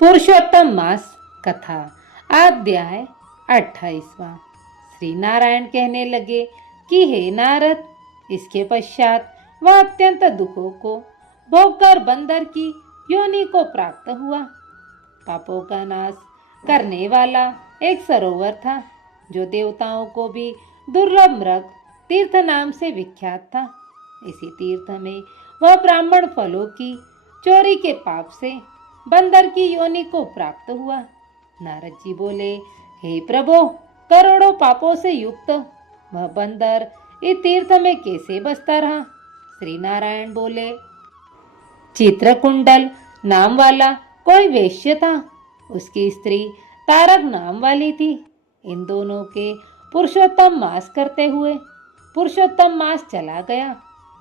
पुरुषोत्तम मास कथा अध्याय 28वां। श्री नारायण कहने लगे कि हे नारद, इसके पश्चात वह अत्यंत दुखों को भोगकर बंदर की योनि को प्राप्त हुआ। पापों का नाश करने वाला एक सरोवर था, जो देवताओं को भी दुर्लभ मृग तीर्थ नाम से विख्यात था। इसी तीर्थ में वह ब्राह्मण फलों की चोरी के पाप से बंदर की योनि को प्राप्त हुआ। नारद जी बोले, हे प्रभु, करोड़ों पापों से युक्त वह बंदर इस तीर्थ में कैसे बसता रहा? श्री नारायण बोले, चित्रकुंडल नाम वाला कोई वैश्य था। उसकी स्त्री तारक नाम वाली थी। इन दोनों के पुरुषोत्तम मास करते हुए पुरुषोत्तम मास चला गया।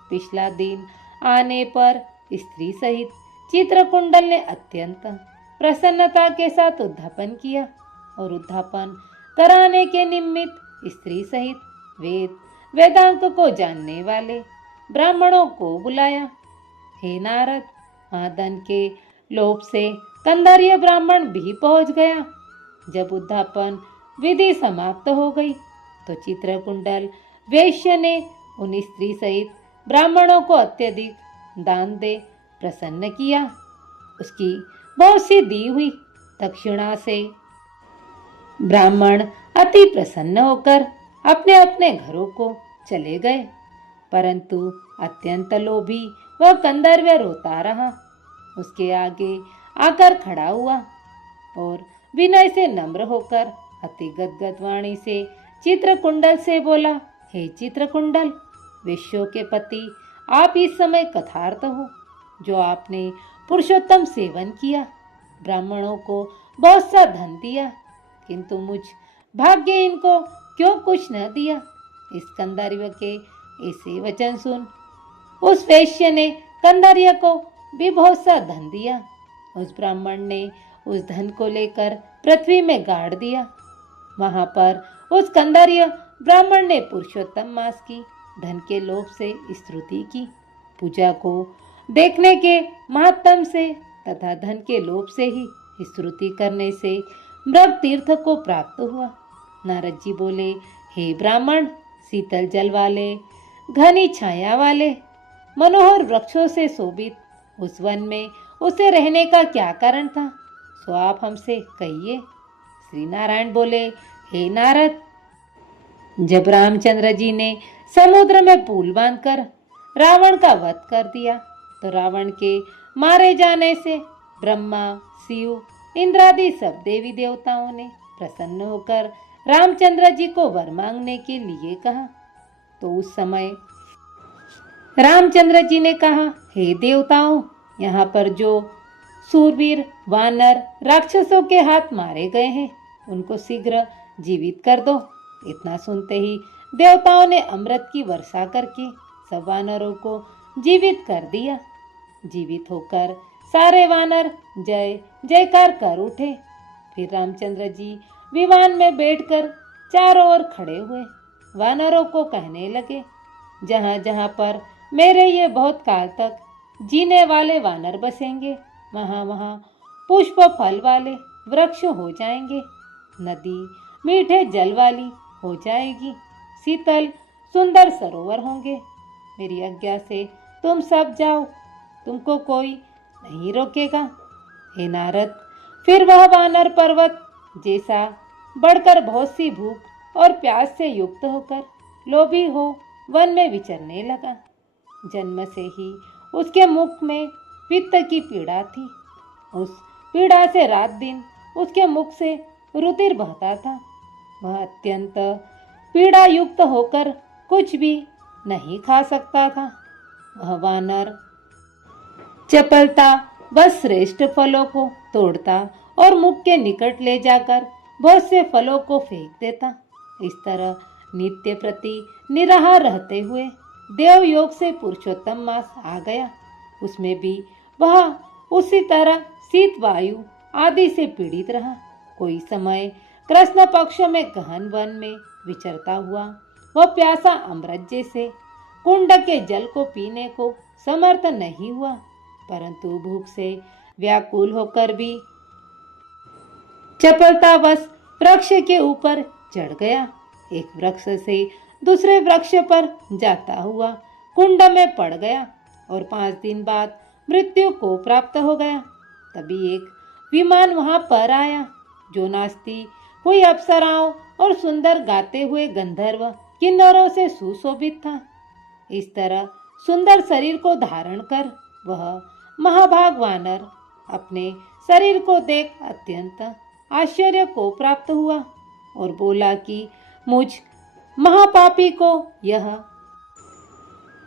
पिछला दिन आने पर स्त्री सहित चित्रकुंडल ने अत्यंत प्रसन्नता के साथ उद्धापन किया और उद्धापन कराने के निमित्त स्त्री सहित वेदांत को जानने वाले ब्राह्मणों को बुलाया। हे नारद, वहां धन के लोभ से कंधारिया ब्राह्मण भी पहुंच गया। जब उद्धापन विधि समाप्त हो गई तो चित्रकुंडल वैश्य ने उन स्त्री सहित ब्राह्मणों को अत्यधिक दान दे प्रसन्न किया। उसकी बहुत सी दी हुई दक्षिणा से ब्राह्मण अति प्रसन्न होकर अपने अपने घरों को चले गए। परंतु अत्यंत लोभी वह कंदर्व रोता रहा। उसके आगे आकर खड़ा हुआ और विनय से नम्र होकर अति गदगद वाणी से चित्रकुंडल से बोला, हे चित्रकुंडल, वैश्यों के पति आप इस समय कथार्थ हो। जो आपने पुरुषोत्तम सेवन किया, ब्राह्मणों को बहुत सा धन दिया, किंतु मुझ भाग्य इनको क्यों कुछ न दिया? इस कंदार्य के ऐसे वचन सुन उस वैश्य ने कंदार्य को भी बहुत सा धन दिया। उस ब्राह्मण ने उस धन को लेकर पृथ्वी में गाड़ दिया। वहां पर उस कंदार्य ब्राह्मण ने पुरुषोत्तम मास की धन के लोभ से स्तुति की। पूजा को देखने के महात्म से तथा धन के लोभ से ही स्तुति करने से मृग तीर्थ को प्राप्त हुआ। नारद जी बोले, हे ब्राह्मण, शीतल जल वाले, घनी छाया वाले, मनोहर वृक्षों से शोभित उस वन में उसे रहने का क्या कारण था? सो आप हमसे कहिए। श्री नारायण बोले, हे नारद, जब रामचंद्र जी ने समुद्र में पुल बांधकर रावण का वध कर दिया तो रावण के मारे जाने से ब्रह्मा, शिव, इंद्रादि सब देवी देवताओं ने प्रसन्न होकर रामचंद्र जी को वर मांगने के लिए कहा। तो उस समय रामचंद्र जी ने कहा, हे देवताओं, यहाँ पर जो सूरवीर वानर राक्षसों के हाथ मारे गए हैं, उनको शीघ्र जीवित कर दो। इतना सुनते ही देवताओं ने अमृत की वर्षा करके सब वानरों को जीवित कर दिया। जीवित होकर सारे वानर जय जयकार कर उठे। फिर रामचंद्र जी विमान में बैठकर चारों ओर खड़े हुए वानरों को कहने लगे, जहाँ जहाँ पर मेरे ये बहुत काल तक जीने वाले वानर बसेंगे, वहाँ वहाँ पुष्प फल वाले वृक्ष हो जाएंगे, नदी मीठे जल वाली हो जाएगी, शीतल सुंदर सरोवर होंगे। मेरी आज्ञा से तुम सब जाओ, तुमको कोई नहीं रोकेगा। हे नारद, फिर वह वानर पर्वत जैसा बढ़कर बहुत सी भूख और प्यास से युक्त होकर लोभी हो वन में विचरने लगा। जन्म से ही उसके मुख में पित्त की पीड़ा थी। उस पीड़ा से रात दिन उसके मुख से रुधिर बहता था। वह अत्यंत पीड़ा युक्त होकर कुछ भी नहीं खा सकता था। वह वानर चपलता बस श्रेष्ठ फलों को तोड़ता और मुख के निकट ले जाकर बहुत से फलों को फेंक देता। इस तरह नित्य प्रति निराहार रहते हुए देव योग से पुरुषोत्तम मास आ गया। उसमें भी वह उसी तरह शीत वायु आदि से पीड़ित रहा। कोई समय कृष्ण पक्ष में गहन वन में विचरता हुआ वह प्यासा अमृत जैसे कुंड के जल को पीने को समर्थ नहीं हुआ, परंतु भूख से व्याकुल होकर भी चपलतावश वृक्ष के ऊपर चढ़ गया। एक वृक्ष से दूसरे वृक्ष पर जाता हुआ कुंड में पड़ गया और 5 दिन बाद मृत्यु को प्राप्त हो गया। तभी एक विमान वहां पर आया जो नाचती हुई अप्सराओं और सुंदर गाते हुए गंधर्व किन्नरों से सुशोभित था। इस तरह सुंदर शरीर को धारण कर वह महाभाग वानर अपने शरीर को देख अत्यंत आश्चर्य को प्राप्त हुआ और बोला कि मुझ महापापी को यह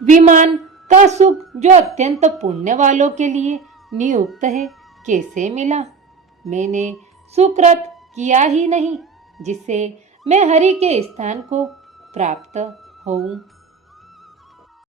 विमान का सुख जो अत्यंत पुण्य वालों के लिए नियुक्त है कैसे मिला? मैंने सुकृत किया ही नहीं जिससे मैं हरि के स्थान को प्राप्त होऊं।